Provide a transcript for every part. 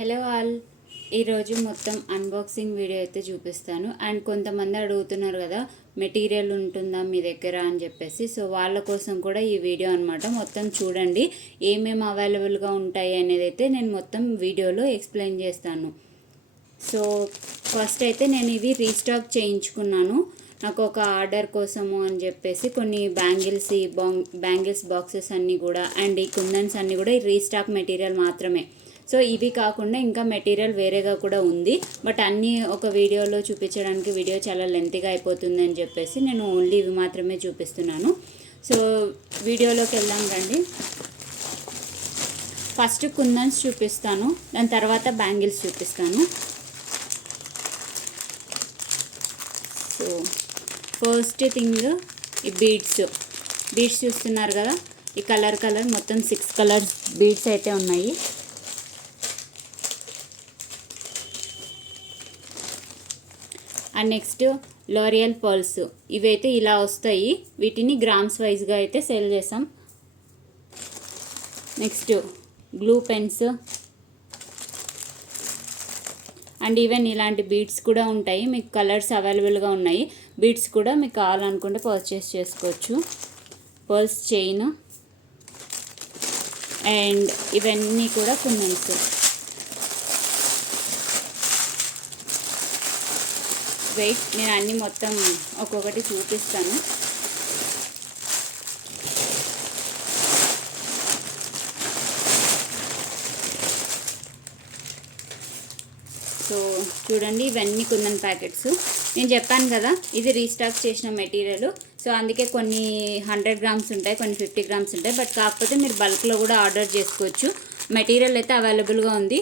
Hello all, ఈరోజు మొత్తం unboxing video అయితే చూపిస్తాను. అండ్ కొంతమంది అడుగుతున్నారు కదా మెటీరియల్ ఉంటుందా మీ దగ్గర అని చెప్పేసి. సో వాళ్ళ కోసం కూడా ఈ వీడియో అనమాట. మొత్తం చూడండి ఏమేమి అవైలబుల్గా ఉంటాయి అనేది అయితే నేను మొత్తం వీడియోలో ఎక్స్ప్లెయిన్ చేస్తాను. సో ఫస్ట్ అయితే నేను ఇవి రీస్టాక్ చేయించుకున్నాను. నాకు ఒక ఆర్డర్ కోసము అని చెప్పేసి కొన్ని బ్యాంగిల్స్ బాక్సెస్ అన్నీ కూడా అండ్ ఈ కుందన్స్ అన్నీ కూడా రీస్టాక్ మెటీరియల్ మాత్రమే. సో ఇవి కాకుండా ఇంకా మెటీరియల్ వేరేగా కూడా ఉంది, బట్ అన్నీ ఒక వీడియోలో చూపించడానికి వీడియో చాలా లెంతీగా అయిపోతుంది అని చెప్పేసి నేను ఓన్లీ ఇవి మాత్రమే చూపిస్తున్నాను. సో వీడియోలోకి వెళ్దాం రండి. ఫస్ట్ కుందన్స్ చూపిస్తాను, దాని తర్వాత బ్యాంగిల్స్ చూపిస్తాను. సో ఫస్ట్ థింగ్ ఈ బీడ్స్ చూస్తున్నారు కదా, ఈ కలర్ మొత్తం 6 కలర్స్ బీడ్స్ అయితే ఉన్నాయి. అండ్ నెక్స్ట్ లోరియల్ పర్ల్స్, ఇవైతే ఇలా వస్తాయి, వీటిని గ్రామ్స్ వైజ్గా అయితే సేల్ చేసాం. Next glue pens and even ఇలాంటి బీడ్స్ కూడా ఉంటాయి, మీకు కలర్స్ అవైలబుల్గా ఉన్నాయి. బీడ్స్ కూడా మీకు కావాలనుకుంటే పర్చేస్ చేసుకోవచ్చు. పర్ల్స్ చైన్ అండ్ ఇవన్నీ కూడా కుందన్స్. వెయిట్, నేను అన్నీ మొత్తం ఒక్కొక్కటి చూపిస్తాను. సో చూడండి, ఇవన్నీ కుందన్ ప్యాకెట్స్. నేను చెప్పాను కదా ఇది రీస్టాక్ చేసిన మెటీరియల్. సో అందుకే కొన్ని 100 గ్రామ్స్ ఉంటాయి, కొన్ని 50 గ్రామ్స్ ఉంటాయి. బట్ కాకపోతే మీరు బల్క్లో కూడా ఆర్డర్ చేసుకోవచ్చు. మెటీరియల్ అయితే అవైలబుల్గా ఉంది.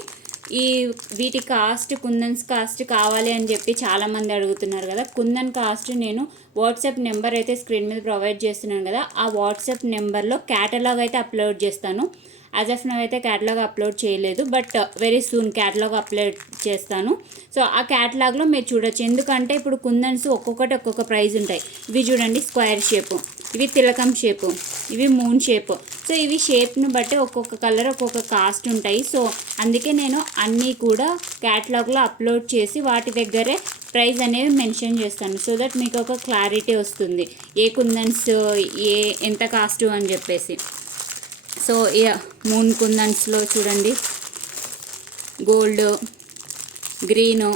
వీటి కాస్ట్, కుందన్స్ కాస్ట్ కావాలి అని చెప్పి చాలామంది అడుగుతున్నారు కదా. కుందన్ కాస్ట్ నేను వాట్సాప్ నెంబర్ అయితే స్క్రీన్ మీద ప్రొవైడ్ చేస్తున్నాను కదా, ఆ వాట్సాప్ నెంబర్లో క్యాటలాగ్ అయితే అప్లోడ్ చేస్తాను. యాజ్ ఆఫ్ నౌ అయితే క్యాటలాగ్ అప్లోడ్ చేయలేదు, but very soon catalogue upload చేస్తాను. సో ఆ క్యాటలాగ్లో మీరు చూడొచ్చు. ఎందుకంటే ఇప్పుడు కుందన్స్ ఒక్కొక్కటి ఒక్కొక్క ప్రైస్ ఉంటాయి. ఇవి చూడండి స్క్వేర్ షేపు, ఇవి తిలకం షేపు, ఇవి మూన్ షేపు. సో ఇవి షేప్ను బట్టి ఒక్కొక్క కలర్ ఒక్కొక్క కాస్ట్ ఉంటాయి. సో అందుకే నేను అన్నీ కూడా క్యాటలాగ్లో అప్లోడ్ చేసి వాటి దగ్గరే ప్రైస్ అనేవి మెన్షన్ చేస్తాను. సో దట్ మీకు ఒక క్లారిటీ వస్తుంది ఏ కుందన్స్ ఎంత కాస్ట్ అని చెప్పేసి. సో మూన్ కుందన్స్లో చూడండి గోల్డ్, గ్రీను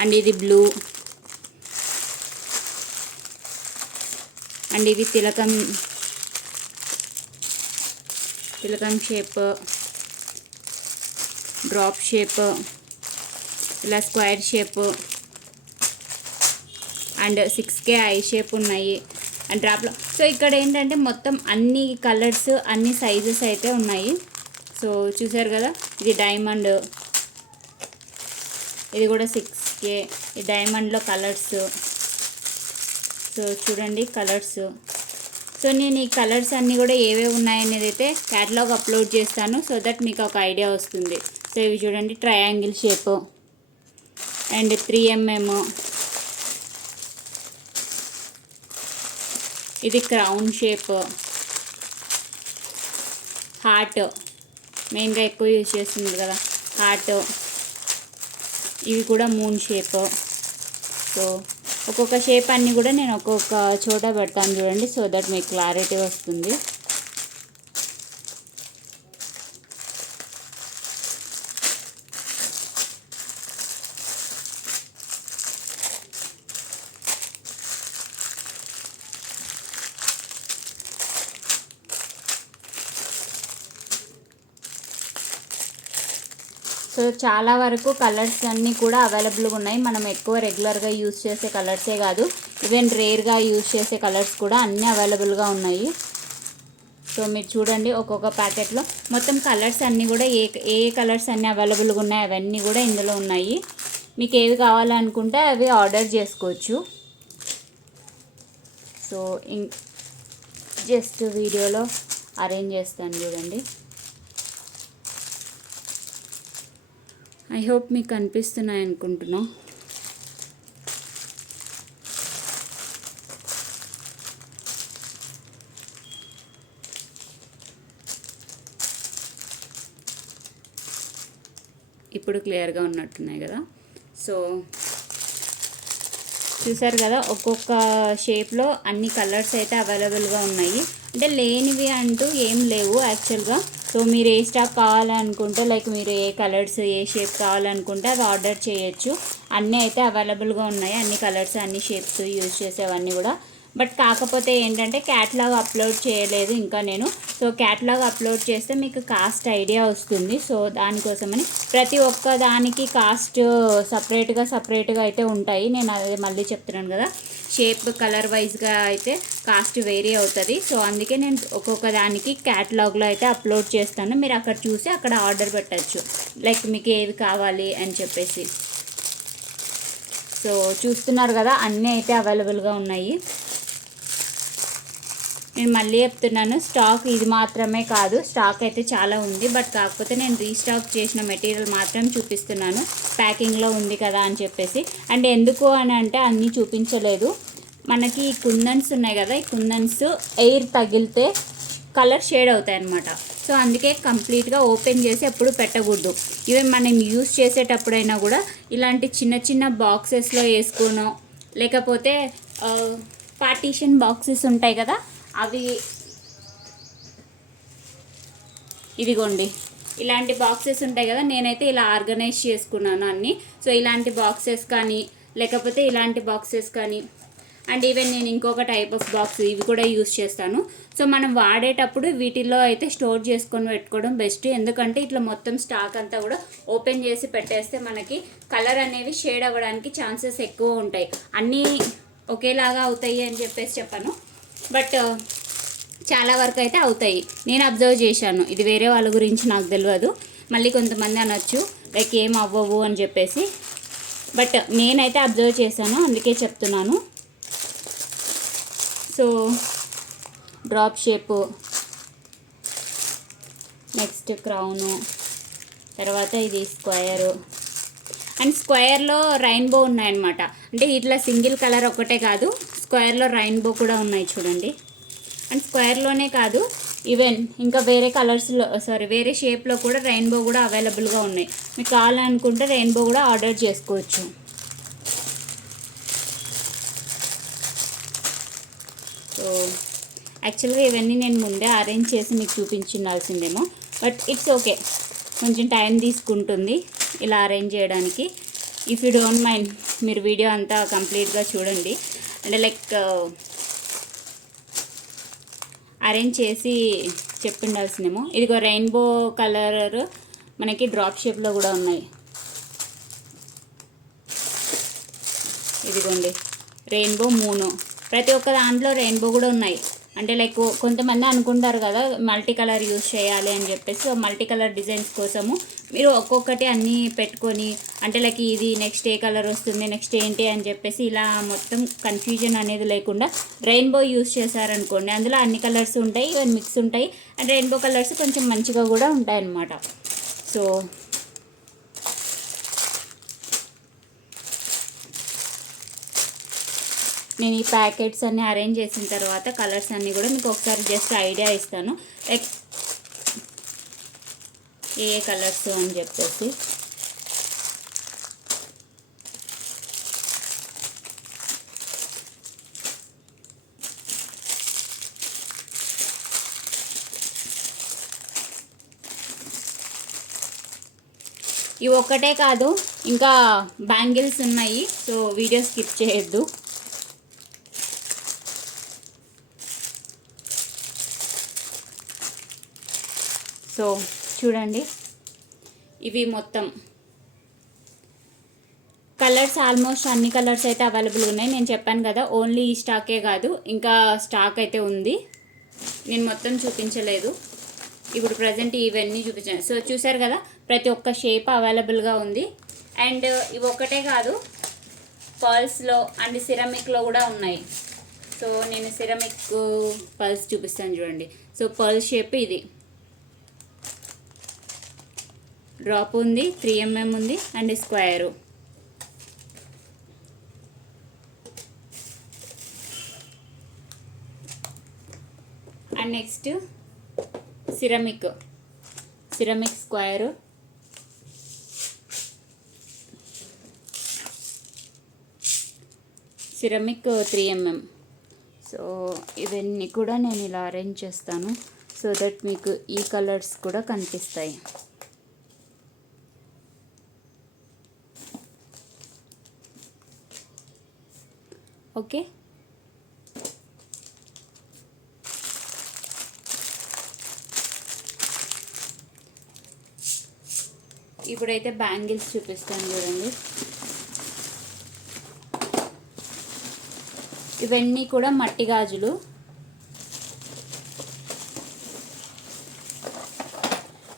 అండ్ ఇది బ్లూ అండ్ ఇది తిలకం షేప్, డ్రాప్ షేప్, ఇలా square shape and 6K I shape ఉన్నాయి అండ్ డ్రాప్లో. సో ఇక్కడ ఏంటంటే మొత్తం అన్ని కలర్స్ అన్ని సైజెస్ అయితే ఉన్నాయి. సో చూసారు కదా, ఇది డైమండ్, ఇది కూడా 6K, ఈ డైమండ్లో కలర్స్. సో చూడండి కలర్స్. సో నేను ఈ కలర్స్ అన్నీ కూడా ఏవేవి ఉన్నాయనేది అయితే క్యాటలాగ్ అప్లోడ్ చేస్తాను, సో దట్ మీకు ఒక ఐడియా వస్తుంది. సో ఇవి చూడండి ట్రయాంగిల్ షేప్ అండ్ 3mm, ఇది క్రౌన్ షేప్, హార్ట్ మెయిన్గా ఎక్కువ యూజ్ చేస్తుంది కదా హార్ట్, ఇవి కూడా మూన్ షేప్. సో ఒక్కొక్క షేప్ అన్నీ కూడా నేను ఒక్కొక్క చోట పెడతాను చూడండి, సో దట్ మీకు క్లారిటీ వస్తుంది. సో చాలా వరకు కలర్స్ అన్నీ కూడా అవైలబుల్గా ఉన్నాయి. మనం ఎక్కువ రెగ్యులర్గా యూజ్ చేసే కలర్సే కాదు, ఈవెన్ రేర్గా యూజ్ చేసే కలర్స్ కూడా అన్నీ అవైలబుల్గా ఉన్నాయి. సో మీరు చూడండి ఒక్కొక్క ప్యాకెట్లో మొత్తం కలర్స్ అన్నీ కూడా ఏ కలర్స్ అన్నీ అవైలబుల్గా ఉన్నాయి అవన్నీ కూడా ఇందులో ఉన్నాయి. మీకు ఏవి కావాలనుకుంటే అవి ఆర్డర్ చేసుకోవచ్చు. సో జస్ట్ వీడియోలో అరేంజ్ చేస్తాను చూడండి. ఐ హోప్ మీకు కనిపిస్తున్నాయి అనుకుంటున్నా. ఇప్పుడు క్లియర్గా ఉన్నట్టున్నాయి కదా. సో చూసారు కదా, ఒక్కొక్క షేప్లో అన్ని కలర్స్ అయితే అవైలబుల్గా ఉన్నాయి. అంటే లేనివి అంటూ ఏం లేవు యాక్చువల్గా. సో మీరు ఏ స్టాక్ కావాలనుకుంటే, లైక్ మీరు ఏ కలర్స్ ఏ షేప్ కావాలనుకుంటే అవి ఆర్డర్ చేయొచ్చు. అన్నీ అయితే అవైలబుల్గా ఉన్నాయి, అన్ని కలర్స్ అన్ని షేప్స్ యూజ్ చేసేవన్నీ కూడా. బట్ కాకపోతే ఏంటంటే క్యాటలాగ్ అప్లోడ్ చేయలేదు ఇంకా నేను. సో క్యాటలాగ్ అప్లోడ్ చేస్తే మీకు కాస్ట్ ఐడియా వస్తుంది. సో దానికోసమని ప్రతి ఒక్క దానికి కాస్ట్ సపరేట్గా అయితే ఉంటాయి. నేను అదే మళ్ళీ చెప్తున్నాను కదా, షేప్ కలర్ వైజ్గా అయితే కాస్ట్ వేరీ అవుతుంది. సో అందుకే నేను ఒక్కొక్క దానికి క్యాటలాగ్లో అయితే అప్లోడ్ చేస్తాను. మీరు అక్కడ చూసి అక్కడ ఆర్డర్ పెట్టచ్చు, లైక్ మీకు ఏవి కావాలి అని చెప్పేసి. సో చూస్తున్నారు కదా, అన్నీ అయితే అవైలబుల్గా ఉన్నాయి. నేను మళ్ళీ చెప్తున్నాను, స్టాక్ ఇది మాత్రమే కాదు, స్టాక్ అయితే చాలా ఉంది. బట్ కాకపోతే నేను రీస్టాక్ చేసిన మెటీరియల్ మాత్రం చూపిస్తున్నాను, ప్యాకింగ్లో ఉంది కదా అని చెప్పేసి. అండ్ ఎందుకు అని అంటే అన్నీ చూపించలేదు. మనకి ఈ కుందన్స్ ఉన్నాయి కదా, ఈ కుందన్స్ ఎయిర్ తగిలితే కలర్ షేడ్ అవుతాయి అన్నమాట. సో అందుకే కంప్లీట్గా ఓపెన్ చేసి ఎప్పుడు పెట్టకూడదు. ఈవెన్ మనం యూస్ చేసేటప్పుడైనా కూడా ఇలాంటి చిన్న చిన్న బాక్సెస్లో వేసుకునో, లేకపోతే పార్టీషన్ బాక్సెస్ ఉంటాయి కదా, అవి ఇదిగోండి ఇలాంటి బాక్సెస్ ఉంటాయి కదా, నేనైతే ఇలా ఆర్గనైజ్ చేసుకున్నాను అన్నీ. సో ఇలాంటి బాక్సెస్ కానీ, లేకపోతే ఇలాంటి బాక్సెస్ కానీ, అండ్ ఈవెన్ నేను ఇంకొక టైప్ ఆఫ్ బాక్స్ ఇవి కూడా యూస్ చేస్తాను. సో మనం వాడేటప్పుడు వీటిల్లో అయితే స్టోర్ చేసుకొని పెట్టుకోవడం బెస్ట్. ఎందుకంటే ఇట్లా మొత్తం స్టాక్ అంతా కూడా ఓపెన్ చేసి పెట్టేస్తే మనకి కలర్ అనేవి షేడ్ అవ్వడానికి ఛాన్సెస్ ఎక్కువ ఉంటాయి. అన్నీ ఒకేలాగా అవుతాయి అని చెప్పేసి చెప్పను, బట్ చాలా వరకు అయితే అవుతాయి. నేను అబ్జర్వ్ చేశాను, ఇది వేరే వాళ్ళ గురించి నాకు తెలియదు. మళ్ళీ కొంతమంది అనొచ్చు లైక్ ఏం అవ్వవు అని చెప్పేసి, బట్ నేనైతే అబ్జర్వ్ చేశాను, అందుకే చెప్తున్నాను. So drop shape, next crown, తర్వాత ఇది స్క్వేరు. అండ్ స్క్వేర్లో రెయిన్బో ఉన్నాయన్నమాట. అంటే ఇట్లా సింగిల్ కలర్ ఒకటే కాదు, స్క్వేర్లో రెయిన్బో కూడా ఉన్నాయి చూడండి. అండ్ స్క్వేర్లోనే కాదు, ఈవెన్ ఇంకా వేరే కలర్స్లో వేరే షేప్లో కూడా రెయిన్బో కూడా అవైలబుల్గా ఉన్నాయి. మీకు కావాలనుకుంటే రెయిన్బో కూడా ఆర్డర్ చేసుకోవచ్చు. సో యాక్చువల్గా ఇవన్నీ నేను ముందే అరేంజ్ చేసి మీకు చూపించాల్సిందేమో, బట్ ఇట్స్ ఓకే, కొంచెం టైం తీసుకుంటుంది ఇలా అరేంజ్ చేయడానికి. ఇఫ్ యూ డోంట్ మైండ్ మీరు వీడియో అంతా కంప్లీట్గా చూడండి. అంటే లైక్ అరేంజ్ చేసి చెప్పిండాల్సిందేమో. ఇదిగో రెయిన్బో కలర్ మనకి డ్రాప్ షేప్లో కూడా ఉన్నాయి. ఇదిగోండి రెయిన్బో 3, ప్రతి ఒక్క దాంట్లో రెయిన్బో కూడా ఉన్నాయి. అంటే లైక్ కొంతమంది అనుకుంటారు కదా మల్టీ కలర్ యూజ్ చేయాలి అని చెప్పేసి. మల్టీ కలర్ డిజైన్స్ కోసము మీరు ఒక్కొక్కటి అన్నీ పెట్టుకొని, అంటే లైక్ ఇది నెక్స్ట్ ఏ కలర్ వస్తుంది, నెక్స్ట్ ఏంటి అని చెప్పేసి ఇలా మొత్తం కన్ఫ్యూజన్ అనేది లేకుండా రెయిన్బో యూజ్ చేశారనుకోండి, అందులో అన్ని కలర్స్ ఉంటాయి, ఇవన్నీ మిక్స్ ఉంటాయి. అండ్ రెయిన్బో కలర్స్ కొంచెం మంచిగా కూడా ఉంటాయి అన్నమాట. సో నేను ఈ ప్యాకెట్స్ అన్నీ అరేంజ్ చేసిన తర్వాత కలర్స్ అన్నీ కూడా మీకు ఒకసారి జస్ట్ ఐడియా ఇస్తాను, లైక్ ఏ కలర్స్ అని చెప్పేసి. ఇవి ఒక్కటే కాదు, ఇంకా బ్యాంగిల్స్ ఉన్నాయి. సో వీడియో స్కిప్ చేయొద్దు. సో చూడండి, ఇవి మొత్తం కలర్స్ ఆల్మోస్ట్ అన్ని కలర్స్ అయితే అవైలబుల్ ఉన్నాయి. నేను చెప్పాను కదా ఓన్లీ ఈ స్టాకే కాదు, ఇంకా స్టాక్ అయితే ఉంది. నేను మొత్తం చూపించలేదు, ఇప్పుడు ప్రజెంట్ ఇవన్నీ చూపించాను. సో చూసారు కదా, ప్రతి ఒక్క షేప్ అవైలబుల్గా ఉంది. అండ్ ఇవి ఒక్కటే కాదు, పర్ల్స్లో అండ్ సిరమిక్లో కూడా ఉన్నాయి. సో నేను సిరమిక్ పర్ల్స్ చూపిస్తాను చూడండి. సో పర్ల్ షేప్ ఇది డ్రాప్ ఉంది, 3mm ఉంది, and square. And next ceramic square, ceramic 3mm. So ఇవన్నీ కూడా నేను ఇలా అరేంజ్ చేస్తాను సో దట్ మీకు ఈ కలర్స్ కూడా కనిపిస్తాయి. ఓకే, ఇప్పుడైతే బ్యాంగిల్స్ చూపిస్తాను చూడండి. ఇవన్నీ కూడా మట్టి గాజులు.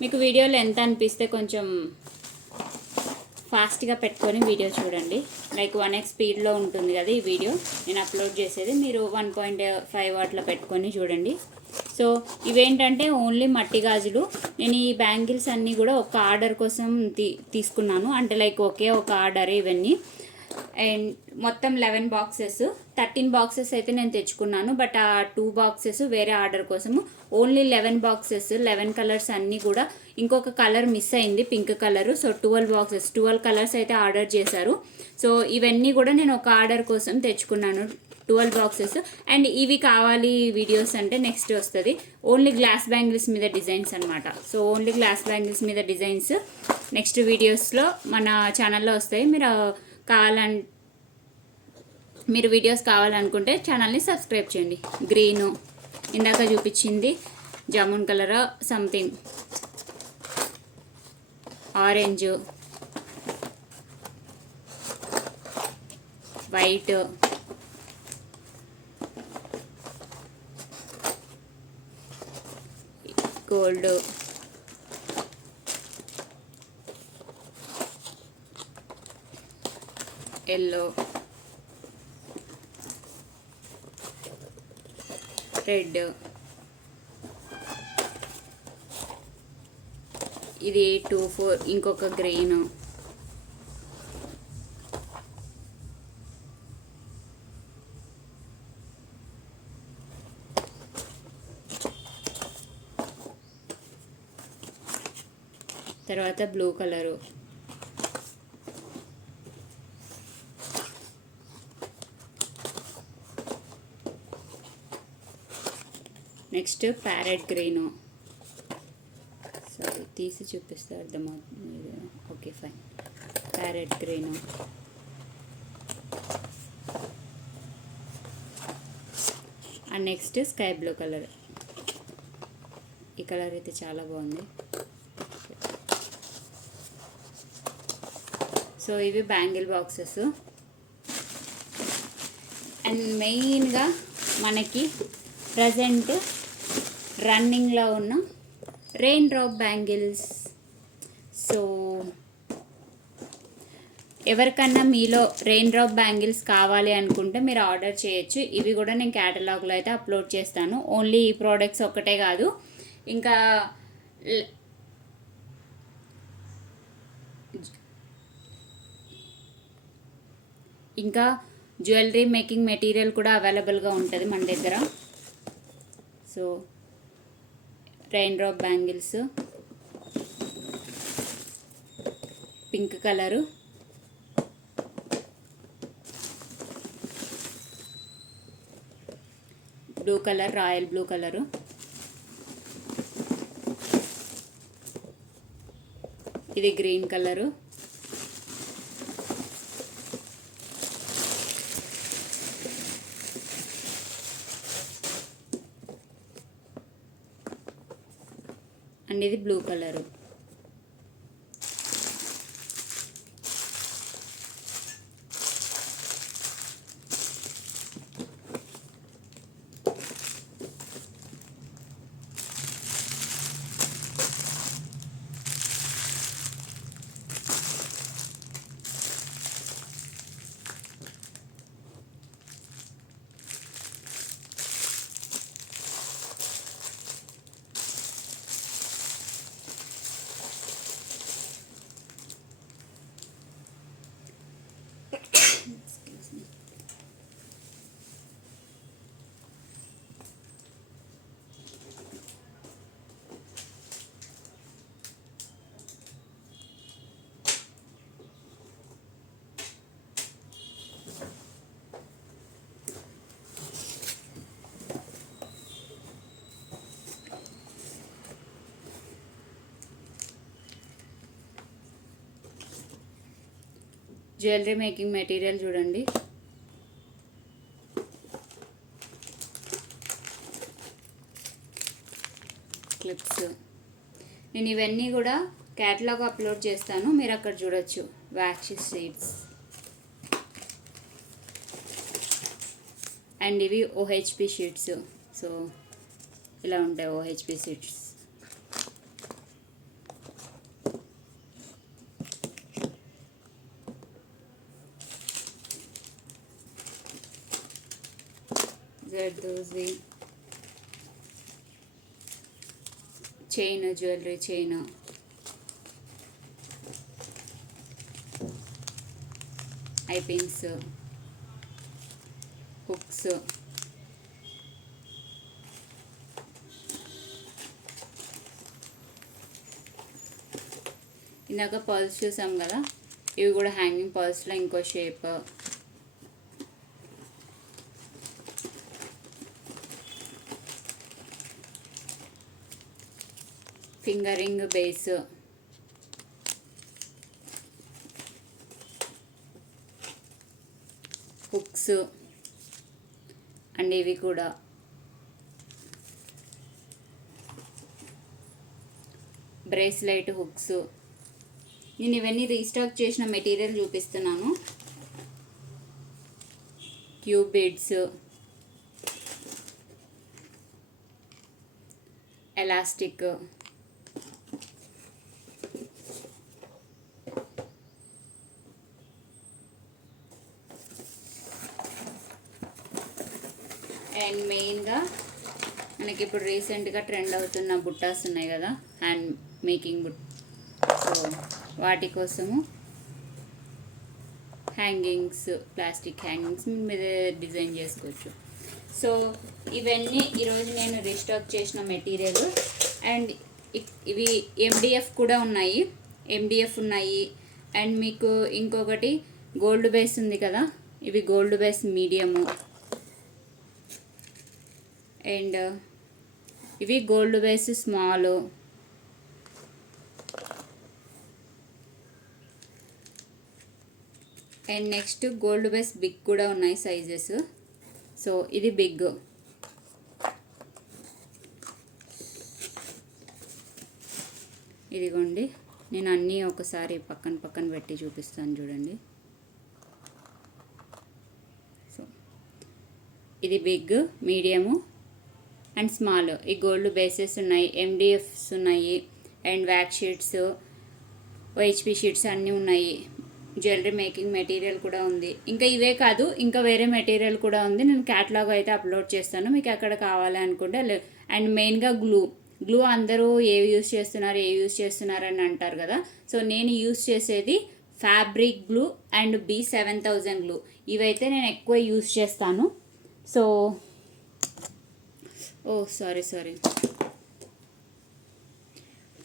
మీకు వీడియోలో ఎంత అనిపిస్తే కొంచెం ఫాస్ట్గా పెట్టుకొని వీడియో చూడండి. లైక్ 1x స్పీడ్లో ఉంటుంది కదా ఈ వీడియో నేను అప్లోడ్ చేసేది, మీరు 1.5 అట్లా పెట్టుకొని చూడండి. సో ఇవేంటంటే ఓన్లీ మట్టి గాజులు. నేను ఈ బ్యాంగిల్స్ అన్నీ కూడా ఒక ఆర్డర్ కోసం తీసుకున్నాను, అంటే లైక్ ఒకే ఒక ఆర్డర్ ఇవన్నీ. అండ్ మొత్తం 11 బాక్సెస్, 13 బాక్సెస్ అయితే నేను తెచ్చుకున్నాను, బట్ ఆ 2 బాక్సెస్ వేరే ఆర్డర్ కోసము. ఓన్లీ 11 బాక్సెస్, 11 కలర్స్ అన్నీ కూడా. ఇంకొక కలర్ మిస్ అయింది, pink colour. So 12 boxes, 12 colours అయితే ఆర్డర్ చేశారు. సో ఇవన్నీ కూడా నేను ఒక ఆర్డర్ కోసం తెచ్చుకున్నాను, 12 బాక్సెస్. అండ్ ఇవి కావాలి వీడియోస్ అంటే నెక్స్ట్ వస్తుంది ఓన్లీ గ్లాస్ బ్యాంగిల్స్ మీద డిజైన్స్ అనమాట. సో ఓన్లీ గ్లాస్ బ్యాంగిల్స్ మీద డిజైన్స్ నెక్స్ట్ వీడియోస్లో మన ఛానల్లో వస్తాయి. మీరు వీడియోస్ కావాలనుకుంటే ఛానల్ని సబ్స్క్రైబ్ చేయండి. గ్రీను ఇందాక చూపించింది, jamun colour something, orange, white, gold, yellow, red, ఇది 2-4, ఇంకొక గ్రీన్, తర్వాత blue colour, next parrot green. Sorry తీసి చూపిస్తే అర్థమవుతుంది. Okay fine, parrot green, and next sky blue colour. ఈ కలర్ అయితే చాలా బాగుంది. సో ఇవి బ్యాంగిల్ బాక్సెస్. అండ్ మెయిన్గా మనకి ప్రజెంట్ రన్నింగ్లో ఉన్న రెయిన్ డ్రాప్ బ్యాంగిల్స్. సో ఎవరికన్నా మీలో రెయిన్ డ్రాప్ బ్యాంగిల్స్ కావాలి అనుకుంటే మీరు ఆర్డర్ చేయొచ్చు. ఇవి కూడా నేను క్యాటలాగ్లో అయితే అప్లోడ్ చేస్తాను. ఓన్లీ ఈ ప్రోడక్ట్స్ ఒక్కటే కాదు, ఇంకా జ్యువెలరీ మేకింగ్ మెటీరియల్ కూడా అవైలబుల్గా ఉంటుంది మన దగ్గర. So rain drop bangles, pink colour, blue colour, royal blue colour, ఇది గ్రీన్ కలరు, అండ్ ఇది blue colour. Jewellery making material చూడండి. క్లిప్స్. నేను ఇవన్నీ కూడా క్యాటలాగ్ అప్లోడ్ చేస్తాను, మీరు అక్కడ చూడొచ్చు. వ్యాక్స్ షీట్స్ అండ్ ఇవి ఓహెచ్పి షీట్స్. సో ఇలా ఉంటాయి OHP sheets. Zardozi chain, jewellery chain, I pins, hooks, ఇందాక పర్ల్స్ చూసాం కదా, ఇవి కూడా హ్యాంగింగ్ పర్ల్స్లో ఇంకో shape. Fingering base, hooks and ఇవి కూడా బ్రేస్లెట్ హుక్స్. నేను ఇవన్నీ రీస్టాక్ చేసిన మెటీరియల్ చూపిస్తున్నాను. క్యూబ్ బీడ్స్, ఎలాస్టిక్, అండ్ మెయిన్గా మనకి ఇప్పుడు రీసెంట్గా ట్రెండ్ అవుతున్న బుట్టాస్ ఉన్నాయి కదా, హ్యాండ్ మేకింగ్ సో వాటి కోసము హ్యాంగింగ్స్, ప్లాస్టిక్ హ్యాంగింగ్స్ మీద డిజైన్ చేసుకోవచ్చు. సో ఇవన్నీ ఈరోజు నేను రీస్టాక్ చేసిన మెటీరియల్. అండ్ ఇవి ఎండిఎఫ్ కూడా ఉన్నాయి, ఎండిఎఫ్ ఉన్నాయి. అండ్ మీకు ఇంకొకటి గోల్డ్ బేస్ ఉంది కదా, ఇవి గోల్డ్ బేస్ మీడియము. అండ్ ఇవి gold base small. And next gold base big కూడా ఉన్నాయి సైజెస్. సో ఇది బిగ్. ఇదిగోండి, నేను అన్నీ ఒకసారి పక్కన పక్కన పెట్టి చూపిస్తాను చూడండి. సో ఇది బిగ్, మీడియము అండ్ స్మాల్. ఈ గోల్డ్ బేసెస్ ఉన్నాయి, ఎండిఎఫ్స్ ఉన్నాయి, and wax sheets, OHP sheets అన్నీ ఉన్నాయి. జ్యువెలరీ మేకింగ్ మెటీరియల్ కూడా ఉంది. ఇంకా ఇవే కాదు, ఇంకా వేరే మెటీరియల్ కూడా ఉంది. నేను క్యాటలాగ్ అయితే అప్లోడ్ చేస్తాను, మీకు ఎక్కడ కావాలి అనుకుంటే. అండ్ మెయిన్గా గ్లూ అందరూ ఏవి యూస్ చేస్తున్నారు అని అంటారు కదా. సో నేను యూస్ చేసేది fabric glue and B7000 glue. ఇవైతే నేను ఎక్కువ యూస్ చేస్తాను. సో సారీ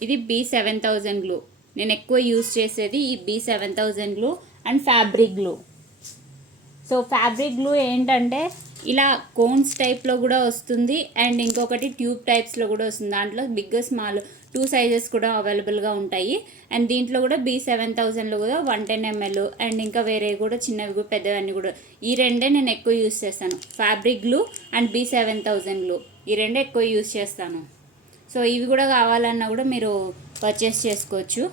ఇది B7000 గ్లూ. నేను ఎక్కువ యూస్ చేసేది ఈ B7000 glue and fabric glue. So fabric glue ఏంటంటే ఇలా కోన్స్ టైప్లో కూడా వస్తుంది, అండ్ ఇంకొకటి ట్యూబ్ టైప్స్లో కూడా వస్తుంది. దాంట్లో బిగ్ స్మాల్ 2 సైజెస్ కూడా అవైలబుల్గా ఉంటాయి. అండ్ దీంట్లో కూడా B7000లో కూడా 110 ml అండ్ ఇంకా వేరే కూడా చిన్నవి కూడా పెద్దవన్నీ కూడా. ఈ రెండే నేను ఎక్కువ యూస్ చేస్తాను, fabric glue and B7000 glue. ఈ రెండే ఎక్కువ యూస్ చేస్తాను. సో ఇవి కూడా కావాలన్నా కూడా మీరు పర్చేస్ చేసుకోవచ్చు.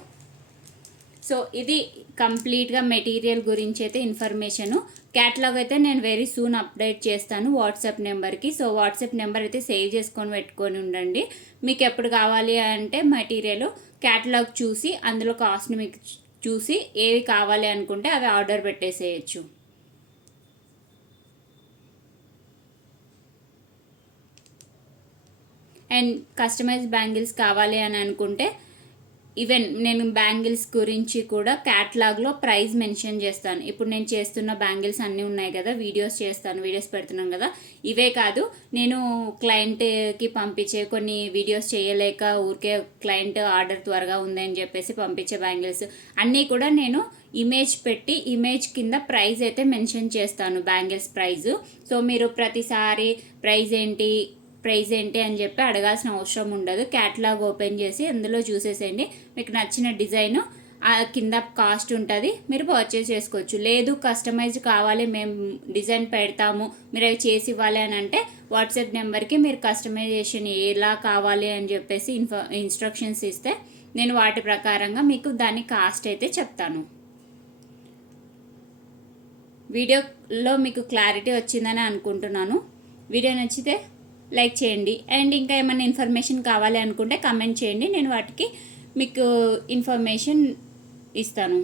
సో ఇది కంప్లీట్గా మెటీరియల్ గురించి అయితే ఇన్ఫర్మేషను. క్యాటలాగ్ అయితే నేను వెరీ సూన్ అప్డేట్ చేస్తాను వాట్సాప్ నెంబర్కి. సో వాట్సాప్ నెంబర్ అయితే సేవ్ చేసుకొని పెట్టుకొని ఉండండి. మీకు ఎప్పుడు కావాలి అంటే మెటీరియల్ క్యాటలాగ్ చూసి అందులో కాస్ట్ని మీకు చూసి ఏవి కావాలి అనుకుంటే అవి ఆర్డర్ పెట్టేసేయచ్చు. అండ్ కస్టమైజ్ బ్యాంగిల్స్ కావాలి అని అనుకుంటే ఈవెన్ నేను బ్యాంగిల్స్ గురించి కూడా క్యాటలాగ్లో ప్రైస్ మెన్షన్ చేస్తాను. ఇప్పుడు నేను చేస్తున్న బ్యాంగిల్స్ అన్నీ ఉన్నాయి కదా, వీడియోస్ పెడుతున్నాను కదా. ఇవే కాదు, నేను క్లయింట్కి పంపించే కొన్ని వీడియోస్ చేయలేక ఊరికే క్లయింట్ ఆర్డర్ త్వరగా ఉందని చెప్పేసి పంపించే బ్యాంగిల్స్ అన్నీ కూడా నేను ఇమేజ్ పెట్టి ఇమేజ్ కింద ప్రైస్ అయితే మెన్షన్ చేస్తాను, బ్యాంగిల్స్ ప్రైజు. సో మీరు ప్రతిసారి ప్రైస్ ఏంటి అని చెప్పి అడగాల్సిన అవసరం ఉండదు. క్యాటలాగ్ ఓపెన్ చేసి అందులో చూసేసేయండి. మీకు నచ్చిన డిజైన్ కింద కాస్ట్ ఉంటుంది, మీరు పర్చేస్ చేసుకోవచ్చు. లేదు కస్టమైజ్ కావాలి, మేము డిజైన్ పెడతాము, మీరు అవి చేసి ఇవ్వాలి అని అంటే వాట్సాప్ నెంబర్కి మీరు కస్టమైజేషన్ ఎలా కావాలి అని చెప్పేసి ఇన్స్ట్రక్షన్స్ ఇస్తే నేను వాటి ప్రకారంగా మీకు దాని కాస్ట్ అయితే చెప్తాను. వీడియోలో మీకు క్లారిటీ వచ్చిందని అనుకుంటున్నాను. వీడియో నచ్చితే లైక్ చేయండి. అండ్ ఇంకా ఏమైనా ఇన్ఫర్మేషన్ కావాలి అనుకుంటే కమెంట్ చేయండి, నేను వాటికి మీకు ఇన్ఫర్మేషన్ ఇస్తాను.